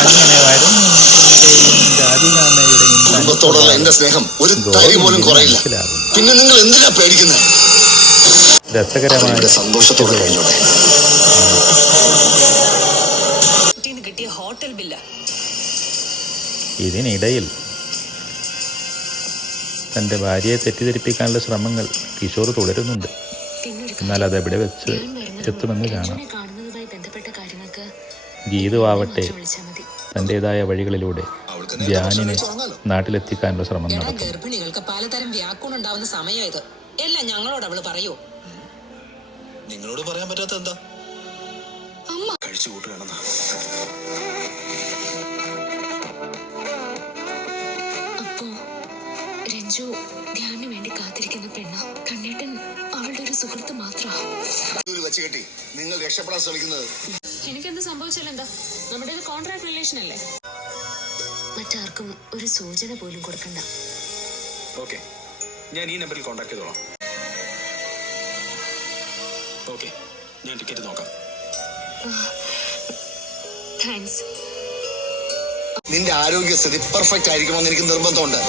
അങ്ങനെ വരുണിന്റെയും രാധികാമ്മയുടെയും കുടുംബത്തോടുള്ള എന്റെ സ്നേഹം ഒരു തരി പോലും കുറയില്ല. പിന്നെ നിങ്ങൾ എന്തിനാ പേടിക്കുന്നത്? രസകരമായ സന്തോഷത്തോടെ കഴിഞ്ഞോടെ. ഇതിനിടയിൽ തൻ്റെ ഭാര്യയെ തെറ്റിദ്ധരിപ്പിക്കാനുള്ള ശ്രമങ്ങൾ കിഷോർ തുടരുന്നുണ്ട്. എന്നാൽ അതെവിടെ വെച്ച് എത്തുമെന്ന് കാണാം. ഗീതു ആവട്ടെ തൻ്റെതായ വഴികളിലൂടെ ധ്യാനിനെ നാട്ടിലെത്തിക്കാനുള്ള ശ്രമം നടത്തും. ഗർഭിണികൾക്ക് പലതരം വ്യാക്കുണം ഉണ്ടാവുന്ന സമയം ഇത്. എല്ലാം ഞങ്ങളോട് അവള് പറയൂ. നിങ്ങളോട് പറയാൻ പറ്റാത്ത എന്താ? അമ്മ കഴിച്ചു കൂട്ടുകയാണെന്ന്. അപ്പോ രഞ്ജു ധ്യാനിന് വേണ്ടി കാത്തിരിക്കുന്ന പെണ്ണ കണ്ണേട്ടൻ അവളുടെ ഒരു സുഹൃത്ത് മാത്രമാണ്. വെച്ച് കെട്ടി നിങ്ങൾ രക്ഷപ്പെടാൻ ശ്രമിക്കുന്നത്. എനിക്കെന്ത് സംഭവിച്ചാലെന്താ? നമ്മുടെ കോൺട്രാക്ട് റിലേഷൻ അല്ലേ? മറ്റാർക്കും ഒരു സൂചന പോലും കൊടുക്കണ്ട. ഓക്കെ, ഞാൻ ഈ നമ്പറിൽ കോൺടാക്ട് ചെയ്തോളാം. ഓക്കെ, ഞാൻ ടിക്കറ്റ് നോക്കാം. താങ്ക്സ്. നിന്റെ ആരോഗ്യസ്ഥിതി പെർഫെക്റ്റ് ആയിരിക്കണമെന്ന് എനിക്ക് നിർബന്ധമുണ്ട്.